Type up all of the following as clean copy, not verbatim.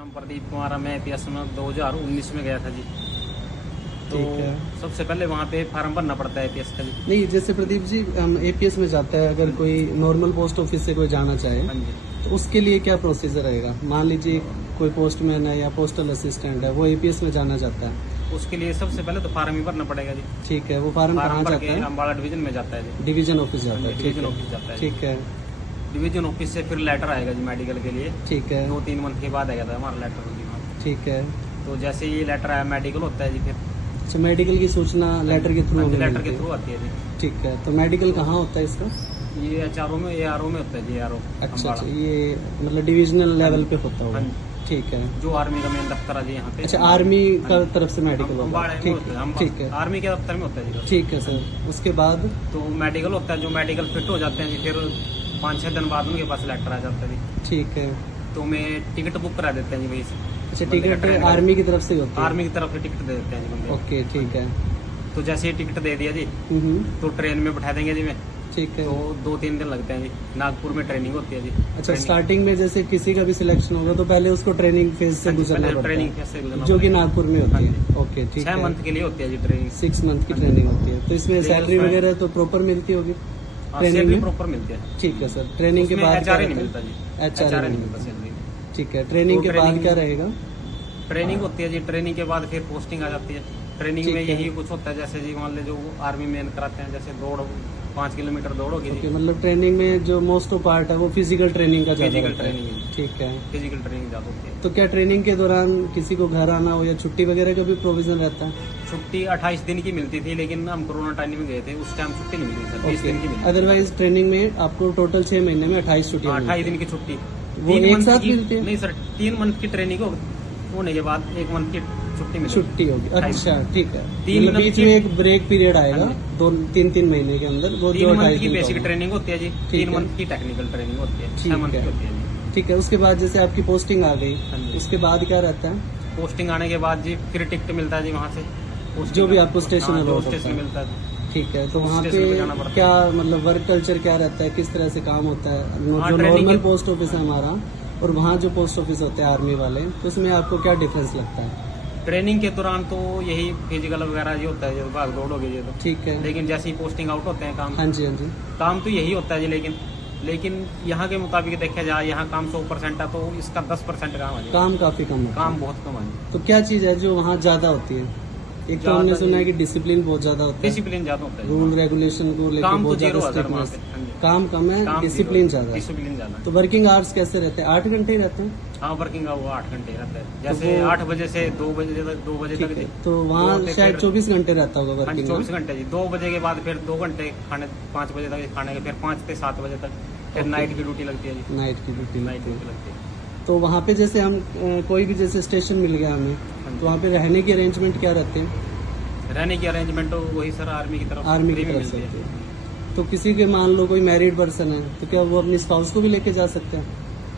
नाम प्रदीप कुमार है। मैं एपीएस में 2019 में गया था जी। तो ठीक है। सबसे पहले वहाँ पे फार्म भरना पड़ता है एपीएस का जी। नहीं, जैसे प्रदीप जी हम एपीएस में जाता है, अगर कोई नॉर्मल पोस्ट ऑफिस से कोई जाना चाहे हाँ जी। तो उसके लिए क्या प्रोसीजर रहेगा? मान लीजिए कोई पोस्टमैन है या पोस्टल असिस्टेंट है, वो एपीएस में जाना चाहता है, उसके लिए सबसे पहले तो फार्म ही भरना पड़ेगा जी। ठीक है। वो फार्म कहाँ फार्म भर जाता के है? अम्बाड़ा डिवीजन में जाता है जी। डिवीजन ऑफिस जाता है, ठीक डिवीजन है। ऑफिस जाता है। ठीक है, डिवीजन ऑफिस से फिर लेटर आएगा जी मेडिकल के लिए। ठीक है, 2-3 मंथ के बाद आएगा था हमारा लेटर जी वहाँ। ठीक है। तो जैसे ये लेटर आया मेडिकल होता है जी। फिर अच्छा, मेडिकल की सूचना लेटर के थ्रू लेटर के थ्रू आती है जी। ठीक है। तो मेडिकल कहाँ होता है इसका? ये एचआरओ में एआरओ में होता है जी। एआरओ अच्छा, ये मतलब डिविजनल लेवल पे होता होगा, ठीक है। जो आर्मी का मेन दफ्तर है जी यहाँ पे। अच्छा, आर्मी का तरफ से मेडिकल होगा, अम्बाड़ा में ठीक होता है, है। ठीक है, आर्मी के दफ्तर में होता है जी। ठीक है सर। उसके बाद तो मेडिकल होता है, जो मेडिकल फिट हो जाते हैं जी, फिर 5-6 दिन बाद उनके पास लेटर आ जाता है जी। ठीक है। तो मैं टिकट बुक करा देते हैं जी वहीं से। अच्छा, टिकट आर्मी की तरफ से ही होती है? आर्मी की तरफ से टिकट दे देते हैं जी बंदे। ओके, ठीक है। तो जैसे ही टिकट दे दिया जी, हम्म, तो ट्रेन में बैठा देंगे जी मैं। ठीक है। तो 2-3 दिन लगते हैं जी। नागपुर में ट्रेनिंग होती है जी। अच्छा, स्टार्टिंग में जैसे किसी का भी सिलेक्शन होगा तो पहले उसको ट्रेनिंग फेज से गुजरना पड़ता ट्रेनिंग है, कैसे गुजरना जो कि पड़ेगा। नागपुर में होती हाँ है। ओके, ठीक 6 है। मंथ के लिए होती है जी ट्रेनिंग। 6 मंथ की ट्रेनिंग होती है, तो इसमें लेकिन सैलरी उसमें- वगैरह तो प्रॉपर मिलती होगी ट्रेनिंग सैलरी में? प्रॉपर मिलती है। ठीक है सर। ट्रेनिंग के उसमें बाद क्या एचआरए नहीं रहता मिलता है? जी। एचआरए एचआरए नहीं नहीं मिलता मिलता, सैलरी। ठीक है। ट्रेनिंग तो के बाद ट्रेनिंग- क्या रहेगा? ट्रेनिंग होती है जी। ट्रेनिंग के बाद फिर पोस्टिंग आ जाती है। ट्रेनिंग ठीक में है। यही कुछ होता है, जैसे जी मान ले जो आर्मी में कराते हैं, जैसे दौड़ 5 किलोमीटर दौड़ोगे ओके, जी। मतलब ट्रेनिंग में जो मोस्ट ऑफ पार्ट है वो फिजिकल ट्रेनिंग का ज्यादा फिजिकल रहता है। ट्रेनिंग है। ठीक है। फिजिकल ट्रेनिंग ज़्यादा होती है। तो क्या ट्रेनिंग के दौरान किसी को घर आना हो या छुट्टी वगैरह का भी प्रोविजन रहता है? छुट्टी 28 दिन की मिलती थी, लेकिन हम कोरोना टाइम में गए थे, उस टाइम छुट्टी नहीं मिलती सर। 20 दिन की मिलती। अदरवाइज ट्रेनिंग में आपको टोटल 6 महीने में 28 छुट्टियां 28 दिन की छुट्टी। वो 3 एक मंथ साथ की- मिलती है? नहीं सर, 3 मंथ की ट्रेनिंग होने के बाद 1 मंथ की छुट्टी मिलेगी। छुट्टी होगी, अच्छा, ठीक है। तीन मतलब मंथ बीच की- में एक ब्रेक पीरियड आएगा, हाँ 2-3 महीने के अंदर, वो 3 जो मंथ 28 की दिन का बेसिक होगा। ट्रेनिंग होती है जी। ठीक 3 है। मंथ की टेक्निकल ट्रेनिंग होती है। ठीक 6 मंथ है। की होती है जी। ठीक है। उसके बाद जैसे आपकी पोस्टिंग आ गई, हाँ जी। उसके बाद क्या रहता है? पोस्टिंग आने के बाद जी फिर टिकट मिलता है जी वहाँ से। पोस्टिंग जो भी का- आपको स्टेशन हाँ, जो अलॉट होता स्टेशन है। मिलता है। ठीक है। तो वहाँ स्टेशन पे जाना पे पड़ता क्या मतलब वर्क कल्चर क्या रहता है, किस तरह से काम होता है? हाँ, जो ट्रेनिंग नॉर्मल के- पोस्ट ऑफिस है हमारा और वहाँ जो पोस्ट ऑफिस होते हैं आर्मी वाले, तो उसमें आपको क्या डिफरेंस लगता है? ट्रेनिंग के दौरान तो यही फिजिकल वगैरह जी होता है, जो भाग दौड़ होगी ये तो। ठीक है। लेकिन जैसे ही पोस्टिंग आउट होते हैं काम हाँ जी, हाँ जी। काम तो यही होता है जी। लेकिन यहाँ के मुताबिक देखा जाए, यहाँ काम 100% है, तो इसका 10% काम है जी। काम काफी कम है। काम बहुत कम है जी। तो क्या चीज है जो वहाँ ज्यादा होती है? एक तो हमने ज्यादा सुना है जी- कि डिसिप्लिन बहुत ज्यादा होता है, डिसिप्लिन ज्यादा होता है जी। रूल रेगुलेशन को लेकर काम तो बहुत ज्यादा 0 है सर वहाँ स्ट्रिक्टनेस। पे। हाँ जी। काम कम है, काम डिसिप्लिन 0 ज्यादा है। डिसिप्लिन ज्यादा है। तो वर्किंग आवर्स कैसे रहते हैं? 8 घंटे ही रहते हैं? हाँ, वर्किंग का हुआ 8 घंटे रहता है। जैसे वो- 8 बजे से 2 बजे तक 2 बजे ठीक तक है। जी। तो वहाँ दो से शायद फिर- 24 घंटे रहता होगा हाँ जी, वर्किंग। 24 घंटे जी। 2 बजे के बाद फिर 2 घंटे खाने, 5 बजे तक खाने के, फिर 5 से 7 बजे तक फिर ओके। नाइट की ड्यूटी लगती है जी। नाइट की ड्यूटी नाइट लगती है। ड्यूटी लगती है। तो वहाँ पे जैसे हम कोई भी जैसे स्टेशन मिल गया हमें, हाँ जी। तो वहाँ पे रहने की अरेंजमेंट क्या रहते हैं? रहने की अरेंजमेंट तो वही सर आर्मी की तरफ आर्मी की फ्री में तरफ से मिलती होती है। है। तो किसी के मान लो कोई मैरिड पर्सन है, तो क्या वो अपनी स्पाउस को भी लेके जा सकते हैं?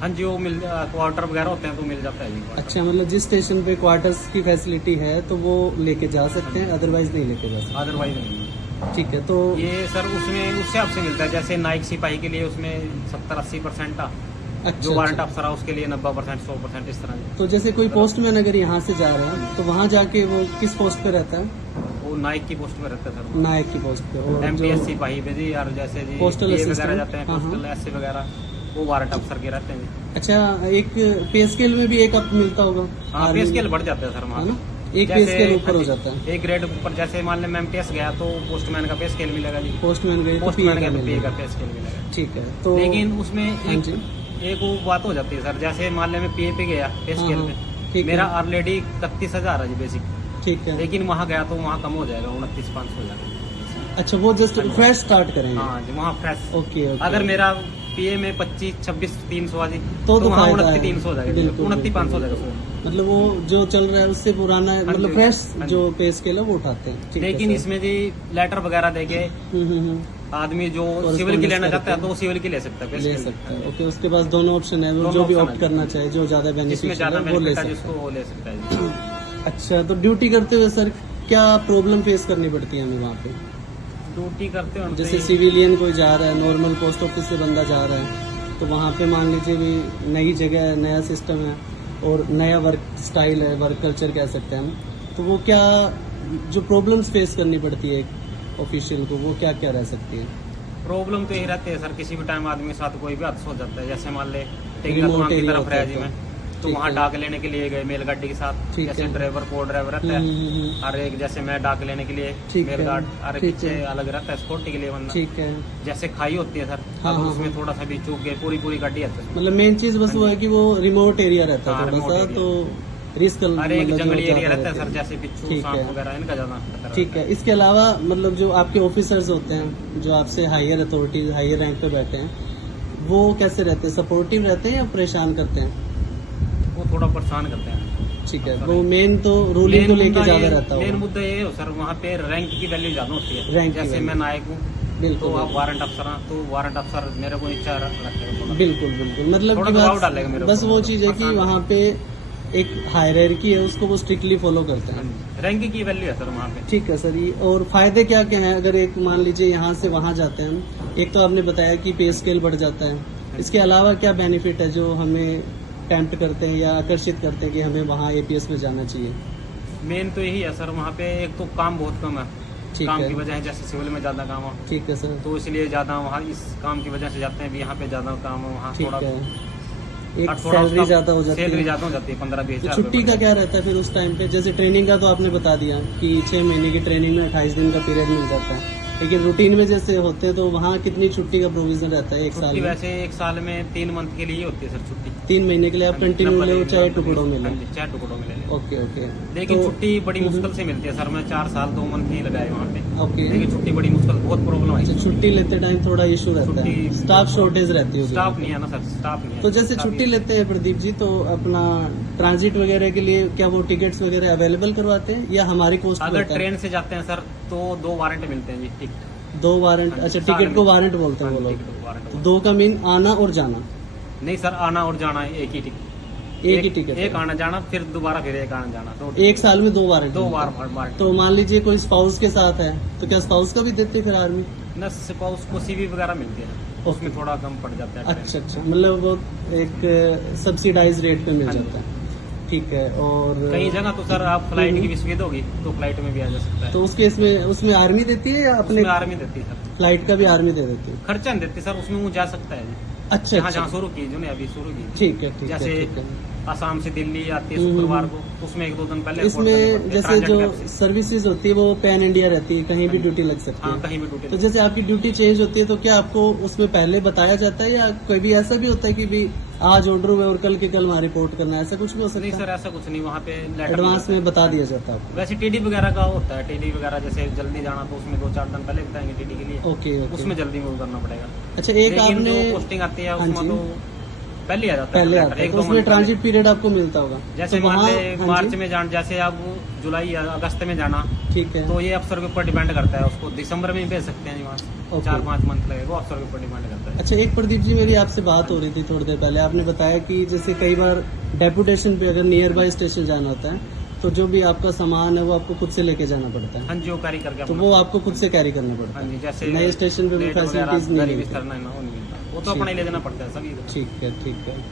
हाँ जी, वो क्वार्टर वगैरह होते हैं तो मिल जाता है जी quarter। अच्छा, मतलब जिस स्टेशन पे क्वार्टर्स की फैसिलिटी है तो वो लेके जा सकते हैं, अदरवाइज नहीं लेके जा सकते। अदरवाइज नहीं। ठीक है। तो ये सर उसमें उससे आपसे मिलता है, जैसे नाइक सिपाही के लिए उसमें 70-80% था। अच्छा, जो वारंट अच्छा। अफसर है उसके लिए 90%, 100% इस तरह जी। तो जैसे कोई पोस्टमैन अगर यहाँ से जा रहा है तो वहाँ जाके वो किस पोस्ट पे रहता है? वो नाइक की पोस्ट पे रहता है सर। नायक की पोस्ट पे। और एमपीएस जो सिपाही पे जी, और जैसे जी Postal ये वगैरह assistant, जाते हैं, हाँ, पोस्टल एससी वगैरह, वो वारंट अफसर के रहते हैं जी। अच्छा, एक पे स्केल में भी एक अप मिलता होगा? हाँ, आर्मी पे में, स्केल बढ़ जाता है सर है वहाँ ना? पे। एक पे जैसे- स्केल ऊपर हाँ हो जी, जाता है। एक ग्रेड ऊपर, जैसे मान लें मैं एमपीएस गया तो पोस्टमैन का पे स्केल मिलेगा जी। पोस्टमैन गए तो पोस्टमैन PA गया का तो पे मिलेगा। का पे स्केल मिलेगा। ठीक है। तो लेकिन उसमें हाँ जी। एक वो बात हो जाती है सर, जैसे मान लें मैं पीए पे गया पे हाँ, स्केल हाँ, पे, ठीक मेरा है। ऑलरेडी 31,000 है जी बेसिक। ठीक है। लेकिन वहाँ गया तो वहाँ कम हो जाएगा, 29,500 हो जाएगा। अच्छा, वो जस्ट फ्रेश स्टार्ट करेंगे? हाँ जी, वहाँ फ्रेश। Okay, okay. अगर मेरा पीए में 25-26-300 आ जी, तो वहाँ फायदा है। 29,300 हो जाएगा, बिल्कुल, 29,500 हो जाएगा। मतलब वो जो चल रहा है उससे पुराना है, हाँ मतलब जी, फ्रेश हाँ जो पे स्केल है वो उठाते हैं। ठीक है लेकिन सर। इसमें जी लेटर वगैरह देके हम्म। आदमी जो Correspondence सिविल की लेना करते चाहता है हैं। तो वो सिविल की ले सकता है पे ले स्केल। सकता है। ओके, उसके पास दोनों ऑप्शन है, वो दोनों जो भी option ऑप्ट है। करना चाहे, जो ज्यादा जिसमें बेनिफिशियल ज्यादा है वो ले बेनिफिट है सकता जिसको वो ले सकता है जी। है। अच्छा, तो ड्यूटी करते हुए सर क्या प्रॉब्लम फेस करनी पड़ती है हमें वहाँ पे? ड्यूटी करते हो जैसे सिविलियन कोई जा रहा है, नॉर्मल पोस्ट ऑफिस से बंदा जा रहा है, तो वहाँ पे मान लीजिए भी नई जगह है, नया सिस्टम है, और नया वर्क स्टाइल है, वर्क कल्चर कह सकते हैं हम, तो वो क्या जो प्रॉब्लम्स फेस करनी पड़ती है एक ऑफिशियल को, वो क्या क्या रह सकती है? प्रॉब्लम तो यही रहती है सर, किसी भी टाइम आदमी के साथ कोई भी हादसा हो जाता है। जैसे मान ले Remote टेंगरवान की area तरफ होता है है जी में, तो ठीक वहाँ है। डाक लेने के लिए गए मेलगाड़ी के साथ। ठीक जैसे है। ड्राइवर को ड्राइवर रहता है, और एक जैसे मैं डाक लेने के लिए ठीक है, मेलगाड़, और ठीक पीछे है। अलग रहता है सिक्योरिटी के लिए बंदा। ठीक है। जैसे खाई होती है सर, हाँ, अगर हाँ, उसमें हाँ। थोड़ा सा भी चूक गए, पूरी पूरी गाड़ी आती है। मतलब मेन चीज बस वो है कि वो रिमोट एरिया रहता है हाँ, थोड़ा remote सा, area। तो रिस्क और एक मतलब जो जंगली ज्यादा एरिया रहता है रहती सर, जैसे बिच्छू ठीक सांप है। वगैरह, इनका ज्यादा खतरा ठीक रहता है। इसके अलावा मतलब जो आपके ऑफिसर्स होते हैं, जो आपसे हायर अथॉरिटी, हायर रैंक पे बैठे हैं, वो कैसे रहते हैं? सपोर्टिव रहते हैं या परेशान करते हैं? वो थोड़ा परेशान करते हैं। ठीक है। वो मेन तो रूलिंग को लेके ज्यादा रहता मेन है। मुद्दा ये है सर, वहाँ पे रैंक की वैल्यू ज्यादा होती है। रैंक की जैसे value। मैं नायक हूँ, बिल्कुल तो आप वारंट अफसर हैं, तो वारंट अफसर मेरे को नीचा रखेगा थोड़ा। बिल्कुल बिल्कुल। मतलब थोड़ा की दबाव बात डालेगा मेरे बस ऊपर, वो चीज है कि परेशान वहाँ पे एक हायरार्की है, उसको वो स्ट्रिक्टली फॉलो करते हैं। रैंक की वैल्यू है सर वहाँ पे। ठीक है सर। ये और फायदे क्या क्या हैं अगर एक मान लीजिए यहाँ से वहाँ जाते हैं? एक तो आपने बताया कि पे स्केल बढ़ जाता है, इसके अलावा क्या बेनिफिट है जो हमें टेम्प्ट करते हैं या आकर्षित करते हैं कि हमें वहाँ एपीएस में जाना चाहिए? मेन तो यही है सर, वहाँ पे एक तो काम बहुत कम है। ठीक काम है। की वजह है, जैसे सिविल में ज्यादा काम है, ठीक है सर। तो इसलिए ज्यादा वहाँ इस काम की वजह से जाते हैं भी, यहाँ पे ज्यादा काम है, वहाँ ठीक थोड़ा है। एक और थोड़ा सैलरी उसका ज्यादा हो जाती सैलरी है। ज्यादा हो जाती है, 15-20 तो हजार छुट्टी का क्या रहता है फिर उस टाइम पे? जैसे ट्रेनिंग का तो आपने बता दिया कि 6 महीने की ट्रेनिंग में 28 दिन का पीरियड मिल जाता है, लेकिन रूटीन में जैसे होते हैं तो वहाँ कितनी छुट्टी का प्रोविजन रहता है एक साल छुट्टी में? वैसे एक साल में 3 मंथ के लिए होती है सर छुट्टी। 3 महीने के लिए आप कंटिन्यू ले, चाहे टुकड़ों में ले। चाहे टुकड़ों में ले ले। Okay okay. लेकिन तो- छुट्टी बड़ी मुश्किल से मिलती है सर, मैं 4 साल 2 मंथ ही लगाए वहाँ पे, ओके। लेकिन छुट्टी बड़ी मुश्किल, बहुत प्रॉब्लम आई। अच्छा, छुट्टी लेते टाइम थोड़ा इशू रहता है, छुट्टी- स्टाफ शॉर्टेज रहती होगी। स्टाफ नहीं है ना सर, स्टाफ नहीं है। तो जैसे स्टाफ छुट्टी ही- लेते हैं प्रदीप जी, तो अपना ट्रांजिट वगैरह के लिए क्या वो टिकट्स वगैरह अवेलेबल करवाते हैं या हमारी कॉस्ट अगर ट्रेन से जाते हैं सर तो 2 वारंट मिलते हैं जी, टिकट। 2 वारंट? अच्छा, टिकट को वारंट बोलते हैं वो लोग। Ticket warrant. 2 का मीन आना और जाना? नहीं सर, आना और जाना एक ही टिकट। एक ही टिकट एक है। आना जाना, फिर दोबारा फिर एक आना जाना, तो एक साल में 2 वारंट? 2 मिलते हैं। वारंट। तो मान लीजिए कोई स्पाउस के साथ है, तो क्या स्पाउस का भी देते हैं फिर आर्मी? न स्पाउस को सीवी वगैरह मिलती है, उसमें थोड़ा कम पड़ जाता है। अच्छा अच्छा। मतलब वो एक सब्सिडाइज रेट पे मिल हाँ जी। जाता है। ठीक है। और कई जगह तो सर आप फ्लाइट की भी सुविधा होगी, तो फ्लाइट में भी आ जा सकता है। तो उसके इसमें उसमें आर्मी देती है या अपने उसमें आर्मी देती है सर, फ्लाइट का भी आर्मी दे देती है? खर्चा नहीं देती सर, उसमें वो जा सकता है जी। अच्छा जहाँ अच्छा। जहाँ शुरू की, जो ने अभी शुरू की, ठीक है ठीक है जैसे ठीक है। आसाम से दिल्ली आती है शुक्रवार को, उसमें 1-2 दिन पहले report करनी इसमें पड़ती है, जैसे transit जो gap से। सर्विसेज होती है वो पैन इंडिया रहती है, कहीं भी ड्यूटी लग सकती हाँ, है। कहीं भी ड्यूटी तो जैसे आपकी ड्यूटी चेंज होती है तो क्या आपको उसमें पहले बताया जाता है या कोई भी ऐसा भी होता है कि भी आज ऑर्डर हुए और कल के कल वहाँ रिपोर्ट करना है, ऐसा कुछ भी हो नहीं सकता सर, है? ऐसा कुछ नहीं, वहाँ पे लेटर एडवांस में बता दिया जाता है आपको? वैसे टीडी वगैरह का होता है, टीडी वगैरह जैसे जल्दी जाना तो उसमें 2-4 दिन पहले बताएंगे टीडी के लिए, ओके ओके। उसमें जल्दी मूव करना पड़ेगा। अच्छा, एक लेकिन आपने जो पोस्टिंग आती है हाँ उसमें जी। तो पहले आ जाता है पहले letter, आता है, 1-2 तो उसमें month ट्रांजिट पहले। पीरियड आपको मिलता होगा? जैसे तो मान वहाँ- ले हाँ मार्च जी। में जान, जैसे आप जुलाई या अगस्त में जाना, ठीक है। तो ये अफसर के ऊपर डिपेंड करता है, उसको दिसंबर में ही भेज सकते हैं जी वहाँ से, ओके। 4-5 मंथ लगेगा, वो अफसर के ऊपर डिपेंड करता है। अच्छा, एक प्रदीप जी मेरी आपसे बात हो रही थी थोड़ी देर पहले, आपने बताया कि जैसे कई बार डेपुटेशन पे अगर नियर बाय स्टेशन जाना होता है तो जो भी आपका सामान है वो आपको खुद से लेके जाना पड़ता है, हाँ जी, वो कैरी करके तो अपना- वो आपको खुद से कैरी करना पड़ता हाँ जी, है। जैसे नए स्टेशन पे वो प्लेट वगैरह, फैसिलिटीज नहीं गरीब मिलती। स्तर नहीं, वो नहीं मिलता, वो तो ठीक। अपना ही ले जाना पड़ता है सभी। ठीक है ठीक है।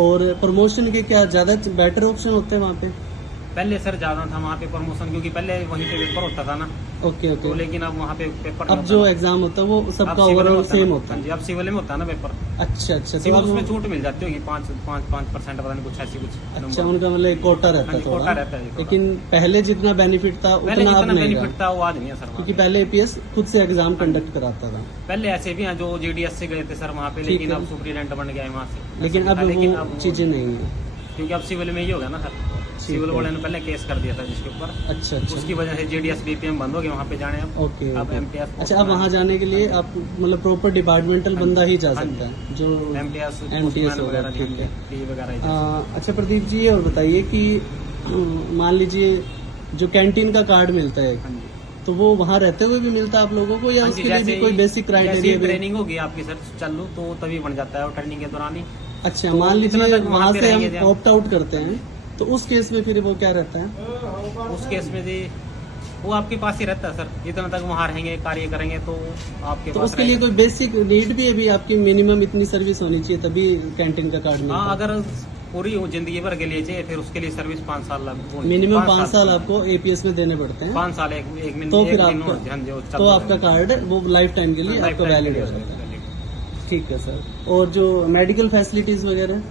और प्रमोशन के क्या ज्यादा बेटर ऑप्शन होते हैं वहाँ पे? पहले सर ज्यादा था वहाँ पे प्रमोशन, क्योंकि पहले वहीं पे पेपर होता था ना, ओके तो ओके। लेकिन अब वहाँ पे पेपर अब जो एग्जाम होता है वो सबका ओवरऑल सेम होता हाँ है? जी, अब सिविल में होता है ना पेपर, अच्छा अच्छा। तो सिविल अब उसमें छूट मिल जाती होगी 5% पता नहीं, कुछ ऐसी कुछ अच्छा, नंबर। उनका मतलब कोटा रहता हाँ है जी, कोटा थोड़ा, रहता है, कोटा। लेकिन पहले जितना बेनिफिट था पहले उतना अब जितना नहीं बेनिफिट रहा, था वो आज नहीं है सर वहाँ क्योंकि पे। पहले एपीएस खुद से एग्जाम कंडक्ट कराता था। पहले ऐसे भी हैं जो जीडीएस से गए थे सर वहाँ पे, ठीक लेकिन है। अब सुप्रीडेंट बन गया है वहाँ से। लेकिन ऐसा अब था, लेकिन वो चीजें नहीं है। क्योंकि अब सिविल में ही होगा ना सर, सिविल है। वाले ने पहले केस कर दिया था जिसके ऊपर, अच्छा अच्छा। उसकी वजह से जीडीएस बीपीएम बंद हो गया, वहाँ पे जाने अब ओके अब ओके। एमटीएस। अच्छा, अब वहाँ जाने के लिए आप मतलब प्रॉपर डिपार्टमेंटल बंदा ही जा सकता है जो एमटीएस MTS होगा, वगैरह ठीक है। डी वगैरह ही। अच्छा प्रदीप जी, ये और बताइए कि मान लीजिए जो कैंटीन का कार्ड मिलता है हाँ जी, तो वो वहाँ रहते हुए भी मिलता है आप लोगों को, या हाँ जी, उसके लिए भी कोई बेसिक क्राइटेरिया? ट्रेनिंग होगी आपकी सर चालू, तो तभी बन जाता है, और ट्रेनिंग के दौरान ही। अच्छा, तो मान जितना लीजिए तक वहाँ वहाँ पे से रहेंगे हम जब- ऑप्ट आउट करते हैं तो उस केस में फिर वो क्या रहता है? उस केस में जी वो आपके पास ही रहता है सर, जितना तक वहाँ रहेंगे, कार्य करेंगे, तो आपके तो पास उसके लिए रहेगा। कोई बेसिक नीड भी है भी, आपकी मिनिमम इतनी सर्विस होनी चाहिए तभी कैंटीन का कार्ड मिलता हाँ, है? अगर पूरी वो जिंदगी भर के लिए चाहिए, फिर उसके लिए सर्विस 5 साल लगती है। मिनिमम 5 साल आपको एपीएस में देने पड़ते हैं। 5 साल एक महीने तो फिर एक दिन आपका और ध्यान दो, तो आपका कार्ड वो लाइफ टाइम के लिए आपका वैलिड हो जाता है। ठीक है सर। और जो मेडिकल फैसिलिटीज वगैरह,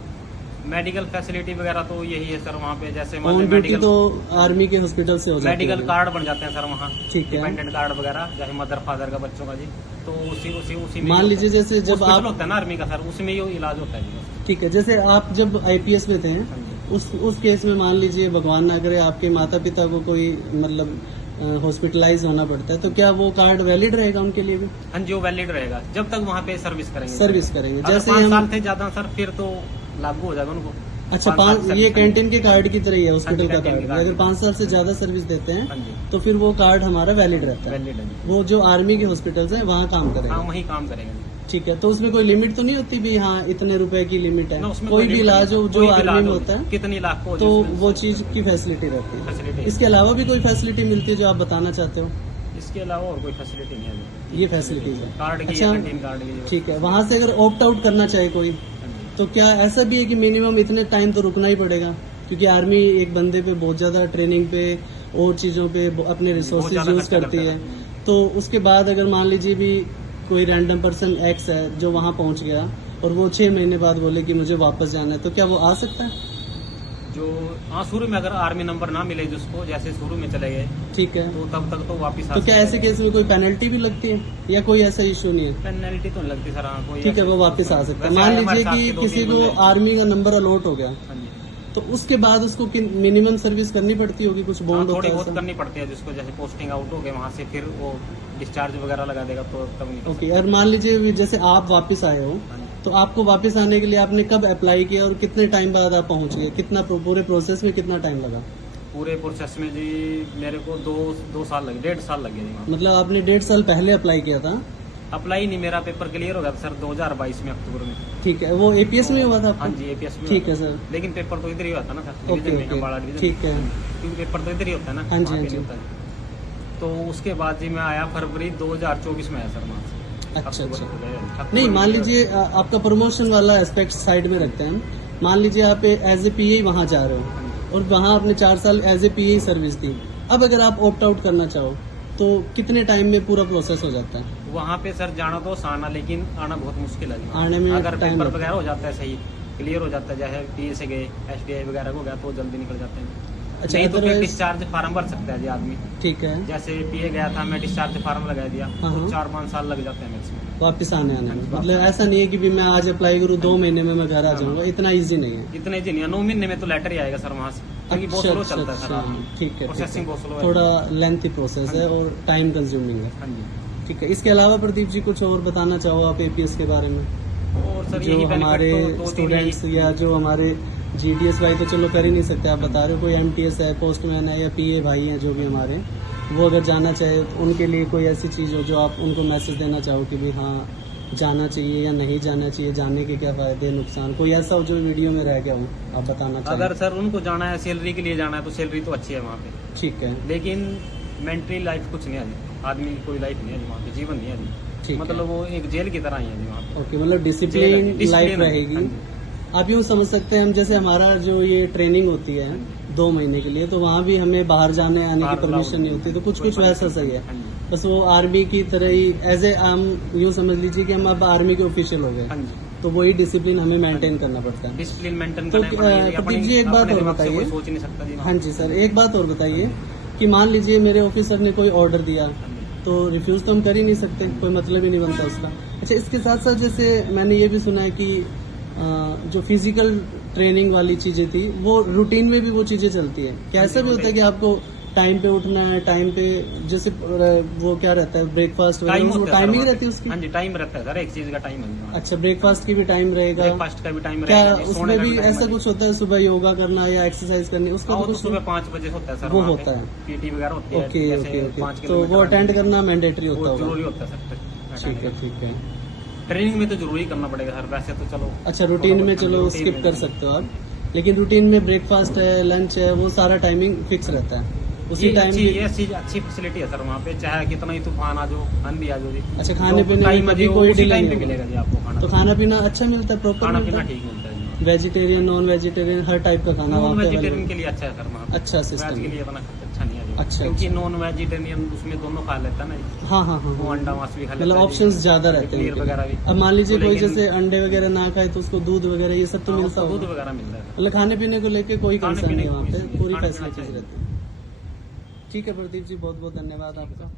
मेडिकल फैसिलिटी वगैरह तो यही है सर वहाँ पे, जैसे ऑन ड्यूटी मेडिकल तो आर्मी के हॉस्पिटल से हो जाती है। मेडिकल कार्ड बन जाते हैं सर वहाँ, ठीक है। डिपेंडेंट कार्ड वगैरह, जैसे मदर फादर का, बच्चों का जी, तो उसी में मान लीजिए जैसे जब हॉस्पिटल आप, होता है ना आर्मी का सर, उसमें ही इलाज होता है जी। ठीक है, जैसे आप जब आईपीएस में थे हाँ जी। उस केस में मान लीजिए भगवान ना करे आपके माता पिता को कोई मतलब हॉस्पिटलाइज होना पड़ता है, तो क्या वो कार्ड वैलिड रहेगा उनके लिए भी? हाँ जी, वो वैलिड रहेगा जब तक वहाँ पे सर्विस करेंगे। सर्विस करेंगे अगर जैसे 5 हम, साल थे ज्यादा सर, फिर तो लागू हो जाएगा उनको। अच्छा 5 साल 5 सर्विस ये करेंगे। कैंटीन के कार्ड की तरह ही है हॉस्पिटल हाँ का जी, कैंटीन कार्ड। के कार्ड। अगर 5 साल से ज्यादा सर्विस देते हैं हाँ जी, तो फिर वो कार्ड हमारा वैलिड रहता है। वैलिड है जी। वो जो आर्मी के हॉस्पिटल्स हैं वहाँ काम हाँ, करेगा। वही काम करेंगे जी। ठीक है, तो उसमें कोई लिमिट तो नहीं होती भी हाँ इतने रुपए की लिमिट है? ना, उसमें कोई भी limit इलाज नहीं हो है। जो कोई भी आर्मी इलाज में हो, होता है कितनी लाख को तो वो चीज की फैसिलिटी रहती है। फैसिलिटी। इसके अलावा भी कोई फैसिलिटी मिलती है जो आप बताना चाहते हो? इसके अलावा और कोई फैसिलिटी नहीं है जी। ये फैसिलिटीज है। कार्ड की, अच्छा, कैंटीन कार्ड की। ठीक है। वहाँ से अगर ऑप्ट आउट करना चाहे कोई, हाँ जी। तो क्या ऐसा भी है कि मिनिमम इतने टाइम तो रुकना ही पड़ेगा? क्योंकि आर्मी एक बंदे पे बहुत ज्यादा ट्रेनिंग पे और चीजों पे अपने रिसोर्सेज ज्यादा यूज खर्चा करती करता है, तो उसके बाद अगर मान लीजिए भी कोई रैंडम पर्सन एक्स है जो वहाँ पहुँच गया और वो 6 महीने बाद बोले कि मुझे वापस जाना है, तो क्या वो आ सकता है? जो हाँ, शुरू में अगर आर्मी नंबर ना मिले जिसको, जैसे शुरू में चले गए, ठीक है, तो तब तक तो वापिस आ तो क्या सकते ऐसे हैं। केस में कोई पेनल्टी भी लगती है या कोई ऐसा इशू नहीं है? पेनल्टी तो नहीं लगती सर। हाँ, कोई ठीक है, ऐसे- वो वापस आ सकता है। वैसे मान हमारे लीजिए साथ कि के 2-3 किसी को बंदे- आर्मी का नंबर अलॉट हो गया, हाँ जी। तो उसके बाद उसको मिनिमम सर्विस करनी पड़ती होगी, कुछ हाँ, बॉन्ड थोड़ी होता है बहुत ऐसा? करनी पड़ती है, जिसको जैसे पोस्टिंग आउट हो गए वहाँ से, फिर वो डिस्चार्ज वगैरह लगा देगा तो तब नहीं कर ओके। और मान लीजिए जैसे आप वापस आए हो, सकते। हाँ जी। तो आपको वापस आने के लिए आपने कब अप्लाई किया और कितने टाइम बाद आप पहुंच गए? कितना पूरे प्रोसेस में कितना टाइम लगा? पूरे प्रोसेस में जी मेरे को 2 साल लगे, 1.5 साल लगे जी वहाँ। मतलब आपने 1.5 साल पहले अप्लाई किया था? अप्लाई नहीं, मेरा पेपर क्लियर हो गया था सर 2022 में अक्टूबर में। ठीक है, वो एपीएस में हुआ था आपका? हाँ जी, एपीएस में। ठीक है सर। लेकिन पेपर तो इधर ही होता है ना सर, ओके, डिवीजन में, ओके। अम्बाड़ा डिवीजन ठीक है। में। क्योंकि पेपर तो इधर ही होता है ना, हाँ जी, वहाँ हाँ पे जी। नहीं होता है। तो उसके बाद जी मैं आया फरवरी 2024 में आया सर वहाँ से। अच्छा अक्टूबर अच्छा। को गए, अक्टूबर नहीं, में मान गए। लीजिए आपका प्रमोशन वाला एस्पेक्ट साइड में रखते हैं हम। मान लीजिए आप एज ए पीए वहाँ जा रहे हो और वहाँ आपने 4 साल एज ए पीए सर्विस दी। अब अगर आप ऑप्ट आउट करना चाहो तो कितने टाइम में पूरा प्रोसेस हो जाता है? वहाँ पे सर जाना तो आसान है, लेकिन आना बहुत मुश्किल है जी। आने में अगर टाइम पेपर लगता है। वगैरह हो जाता है सही, क्लियर हो जाता है, जैसे पीए से गए, एसडीआई वगैरह हो गया, तो जल्दी निकल जाते हैं। अच्छा, नहीं तो फिर otherwise- डिस्चार्ज फार्म भर सकता है जी आदमी। ठीक है, जैसे पीए गया था, मैं डिस्चार्ज फार्म लगा दिया, हाँ, तो हाँ। 4-5 साल लग जाते हैं मैक्सिमम। वापिस आने में। हाँ जी, मतलब ऐसा नहीं है कि भी मैं आज अप्लाई करूँ 2 महीने में मैं घर आ हाँ। जाऊंगा, इतना इजी नहीं है। इतने जी नहीं, 9 महीने में तो लेटर ही आएगा सर वहाँ से, क्योंकि बहुत स्लो चलता है सर आदमी। ठीक है, प्रोसेसिंग बहुत स्लो है। थोड़ा लेंथी प्रोसेस है और टाइम कंज्यूमिंग है। हाँ जी। ठीक है, इसके अलावा प्रदीप जी कुछ और बताना चाहो आप एपीएस के बारे में? और सर जो यही हमारे benefit तो 2-3 स्टूडेंट्स या जो हमारे जीडीएस भाई तो चलो कर ही नहीं सकते, आप बता रहे हो कोई एमटीएस है, पोस्टमैन है या पीए भाई हैं जो भी हमारे, वो अगर जाना चाहे तो उनके लिए कोई ऐसी चीज़ हो जो आप उनको मैसेज देना चाहो कि भाई हाँ जाना चाहिए या नहीं जाना चाहिए, जाने के क्या फायदे नुकसान, कोई ऐसा हो जो वीडियो में रह गया हो आप बताना चाहिए? अगर सर उनको जाना है, सैलरी के लिए जाना है, तो सैलरी तो अच्छी है वहाँ पे, ठीक है, लेकिन मेंटली लाइफ कुछ नहीं है जी। आदमी की कोई लाइफ नहीं है जी वहाँ पे, जीवन नहीं है जी। ठीक है। मतलब वो एक जेल की तरह ही है जी वहाँ पे। ओके, मतलब जेल डिसिप्लिन है, लाइफ discipline है। रहेगी। हाँ जी। आप यूँ समझ सकते हैं हम, जैसे हमारा जो ये ट्रेनिंग होती है 2 महीने के लिए, तो वहाँ भी हमें बाहर जाने आने की बाहर परमिशन नहीं होती, तो कुछ कोई वैसा permission सही है। हाँ जी। बस वो आर्मी की तरह ही एज ए हम यूँ समझ लीजिए कि हम अब आर्मी के ऑफिशियल हो गए, हाँ जी। तो वही डिसिप्लिन हमें मेंटेन करना पड़ता है। डिसिप्लिन मेंटेन तो, करना है, प्रदीप जी, एक बात और बताइए। कोई सोच ही नहीं सकता जी। हाँ जी सर, एक बात और बताइए कि मान लीजिए मेरे ऑफिसर ने कोई ऑर्डर दिया तो रिफ्यूज तो हम कर ही नहीं सकते, कोई मतलब ही नहीं बनता उसका। अच्छा, इसके साथ साथ जैसे मैंने ये भी सुना है कि जो फिजिकल ट्रेनिंग वाली चीजें थी वो रूटीन में भी वो चीजें चलती है, क्या ऐसा भी होता है कि आपको टाइम पे उठना है, टाइम पे जैसे वो क्या रहता है ब्रेकफास्ट वगैरह, टाइमिंग रहती है उसकी? हाँ जी, टाइम रहता है सर, एक चीज का टाइम है। अच्छा, ब्रेकफास्ट की भी टाइम रहेगा? ब्रेकफास्ट का भी टाइम क्या रहेगा, उसमें भी ऐसा कुछ होता है सुबह योगा करना या एक्सरसाइज करनी, उसका भी कुछ सुबह 5 बजे होता है सर, वो वहाँ होता पे है? पीटी वगैरह होती है। ओके जैसे ओके 5 ओके, तो वो किलोमीटर अटेंड करना मैंडेटरी होता वो जरूरी होगा? होता है सर। ठीक है, ठीक है। ट्रेनिंग में तो जरूरी करना पड़ेगा सर, वैसे तो चलो। अच्छा, रूटीन में चलो रूटीन स्किप में कर सकते हो आप, लेकिन रूटीन में ब्रेकफास्ट है, लंच है, वो सारा टाइमिंग फिक्स रहता है उसी टाइम ये अच्छी फैसिलिटी है सर वहाँ पे, चाहे कितना ही तूफान आ जाओ, आंधी आ जाओ जी। अच्छा, खाने पीने में टाइम कभी कोई डिले टाइम नहीं पे होगा? मिलेगा जी आपको खाना। तो खाना पीना अच्छा मिलता है, प्रॉपर खाना मिलता पीना है? ठीक मिलता है जी। वेजिटेरियन नॉन वेजिटेरियन हर टाइप का खाना नॉन वहाँ पे वेजिटेरियन available के लिए अच्छा है सर वहाँ पे। अच्छा वेज सिस्टम के है। लिए इतना अच्छा नहीं है अभी। अच्छा, क्योंकि अच्छा। नॉन वेजिटेरियन उसमें दोनों खा लेता है ना, हाँ हाँ हाँ वो हाँ। अंडा मांस भी खा लेता मतलब है, ऑप्शंस ज्यादा रहते हैं पनीर उनके लिए। वगैरह भी। अब मान लीजिए तो कोई लेकिन- जैसे अंडे वगैरह ना खाए तो उसको दूध वगैरह ये सब तो हाँ, मिलता उसको दूध होगा। वगैरह मिलता है। मतलब खाने पीने को लेके कोई खाने कंसर्न पीने नहीं की वहाँ कोई पे, चीज़ नहीं, पूरी खाना पीना फैसिलिटीज चाहिए। रहती है। ठीक है प्रदीप जी, बहुत बहुत धन्यवाद आपका।